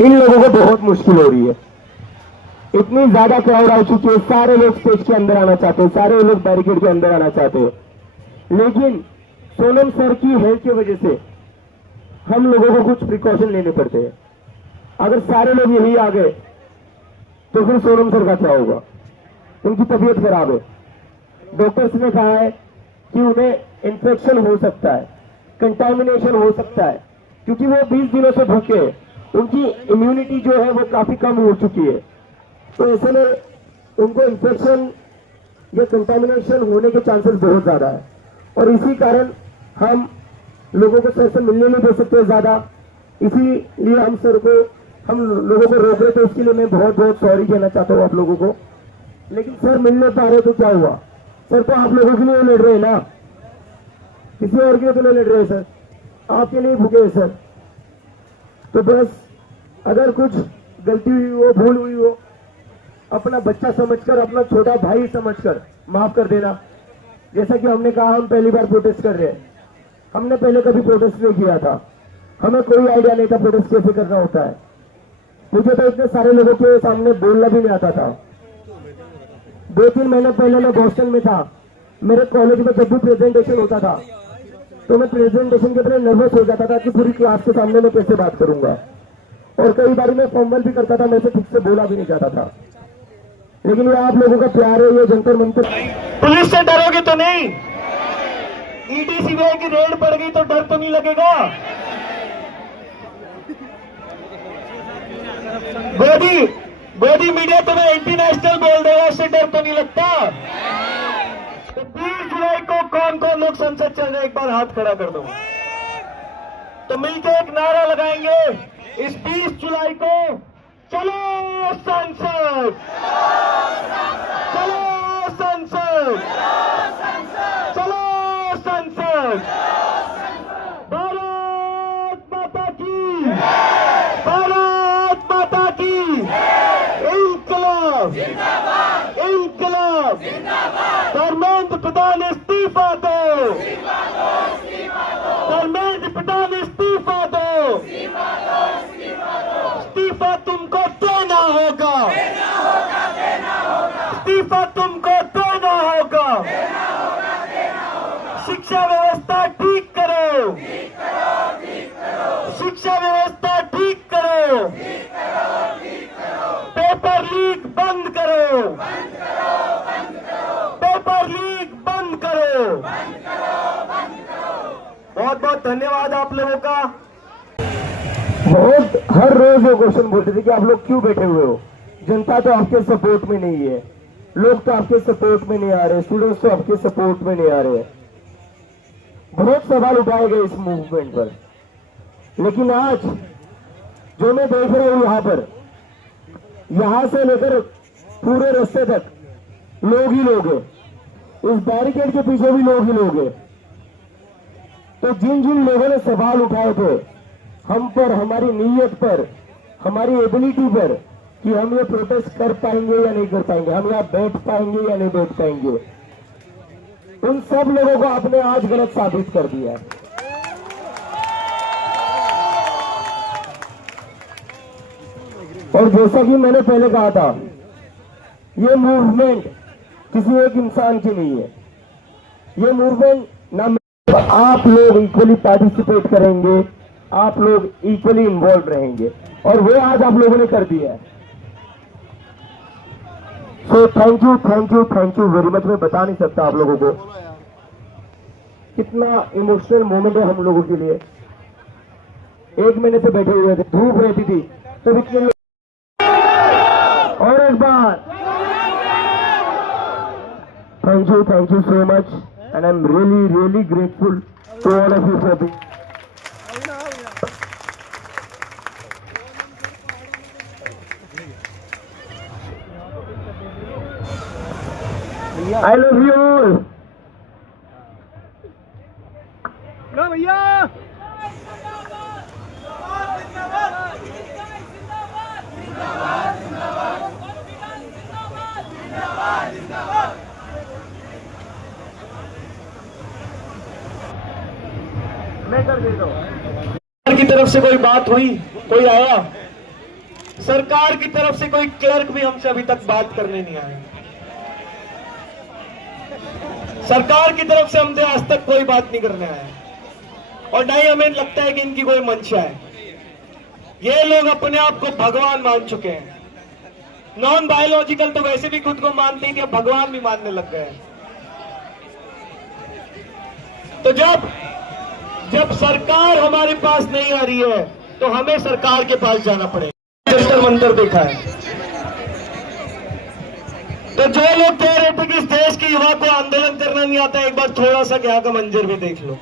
इन लोगों को बहुत मुश्किल हो रही है। इतनी ज्यादा क्राउड आ चुकी है, सारे लोग स्टेज के अंदर आना चाहते हैं, सारे लोग बैरिकेड के अंदर आना चाहते हैं, लेकिन सोनम सर की हेल्थ की वजह से हम लोगों को कुछ प्रिकॉशन लेने पड़ते हैं। अगर सारे लोग यही आ गए तो फिर सोनम सर का क्या होगा? उनकी तबीयत खराब है, डॉक्टर्स ने कहा है कि उन्हें इन्फेक्शन हो सकता है, कंटामिनेशन हो सकता है, क्योंकि वो 20 दिनों से भूखे हैं, उनकी इम्यूनिटी जो है वो काफी कम हो चुकी है। तो ऐसे में उनको इन्फेक्शन या कंटामिनेशन होने के चांसेस बहुत ज्यादा है, और इसी कारण हम लोगों को सर से मिलने नहीं दे सकते ज्यादा, इसीलिए हम लोगों को रोक रहे थे। उसके लिए मैं बहुत बहुत सॉरी कहना चाहता हूँ आप लोगों को। लेकिन सर मिल नहीं पा रहे तो क्या हुआ? सर तो आप लोगों के लिए लड़ रहे हैं ना, किसी और के लिए तो नहीं लड़ रहे सर, आपके लिए भूखे हैं सर। तो बस अगर कुछ गलती हुई हो, भूल हुई हो, अपना बच्चा समझकर, अपना छोटा भाई समझकर माफ कर देना। जैसा कि हमने कहा, हम पहली बार प्रोटेस्ट कर रहे हैं, हमने पहले कभी प्रोटेस्ट नहीं किया था, हमें कोई आइडिया नहीं था प्रोटेस्ट कैसे करना होता है। मुझे तो इतने सारे लोगों के सामने बोलना भी नहीं आता था। 2-3 महीने पहले मैं बॉस्टन में था, मेरे कॉलेज में जब भी प्रेजेंटेशन होता था तो मैं प्रेजेंटेशन के पहले नर्वस हो जाता था कि पूरी क्लास के सामने मैं कैसे बात करूंगा, और कई बार मैं फॉर्मल भी करता था, मैं से ठीक से बोला भी नहीं जाता था। लेकिन ये आप लोगों का प्यार है, ये जंतर मंतर। पुलिस से डरोगे तो नहीं? ईडी सीबीआई की रेड पड़ गई तो डर तो नहीं लगेगा? गोदी मीडिया तुम्हें इंटरनेशनल बोल देगा, इससे डर तो नहीं लगता? तो 20 जुलाई को कौन कौन लोग संसद चल रहे, एक बार हाथ खड़ा कर दो। तो मिलकर एक नारा लगाएंगे इस 20 जुलाई को, चलो संसद, चलो संसद, चलो संसद। भारत माता की, भारत माता की। इंकलाब, इंकलाब। धर्मेंद्र प्रधान इस्तीफा दो, धर्मेंद्र प्रधान इस्तीफा दो, इस्तीफा तुमको देना होगा, इस्तीफा तुमको देना होगा। शिक्षा व्यवस्था ठीक करो, शिक्षा व्यवस्था ठीक करो, पेपर लीक बंद करो, पेपर लीक बंद करो। बहुत बहुत धन्यवाद आप लोगों का। बहुत हर रोज वो क्वेश्चन बोलते थे कि आप लोग क्यों बैठे हुए हो, जनता तो आपके सपोर्ट में नहीं है, लोग तो आपके सपोर्ट में नहीं आ रहे, स्टूडेंट्स तो आपके सपोर्ट में नहीं आ रहे। बहुत सवाल उठाए गए इस मूवमेंट पर, लेकिन आज जो मैं देख रहा हूं यहां से लेकर पूरे रास्ते तक लोग ही लोग हैं, इस बैरिकेड के पीछे भी लोग ही लोग हैं। तो जिन जिन लोगों ने सवाल उठाए थे हम पर, हमारी नीयत पर, हमारी एबिलिटी पर, कि हम ये प्रोटेस्ट कर पाएंगे या नहीं कर पाएंगे, हम यहाँ बैठ पाएंगे या नहीं बैठ पाएंगे, उन सब लोगों को आपने आज गलत साबित कर दिया है। और जैसा कि मैंने पहले कहा था, ये मूवमेंट किसी एक इंसान की नहीं है, ये मूवमेंट ना आप लोग इक्वली पार्टिसिपेट करेंगे, आप लोग इक्वली इन्वॉल्व रहेंगे, और वो आज आप लोगों ने कर दिया है। So thank you, thank you, thank you very much. मैं बता नहीं सकता आप लोगों को कितना इमोशनल मोमेंट है हम लोगों के लिए। 1 महीने से बैठे हुए थे, धूप रहती थी, तो इतने लोग। और एक बार thank you so much, and I am really grateful to all of you for this. I love you all. लो भैया। मैं कर देता हूँ। की तरफ से कोई बात हुई, कोई आया? सरकार की तरफ से कोई क्लर्क भी हमसे अभी तक बात करने नहीं आया। सरकार की तरफ से हमसे आज तक कोई बात नहीं करने आया, और ना ही हमें लगता है कि इनकी कोई मंशा है। ये लोग अपने आप को भगवान मान चुके हैं। नॉन बायोलॉजिकल तो वैसे भी खुद को मानते हैं कि भगवान भी मानने लग गए हैं। तो जब सरकार हमारे पास नहीं आ रही है तो हमें सरकार के पास जाना पड़ेगा। जंतर मंतर देखा है। तो जो लोग कह रहे थे कि इस देश के युवा को आंदोलन करना नहीं आता, एक बार थोड़ा सा यहाँ का मंजर भी देख लो।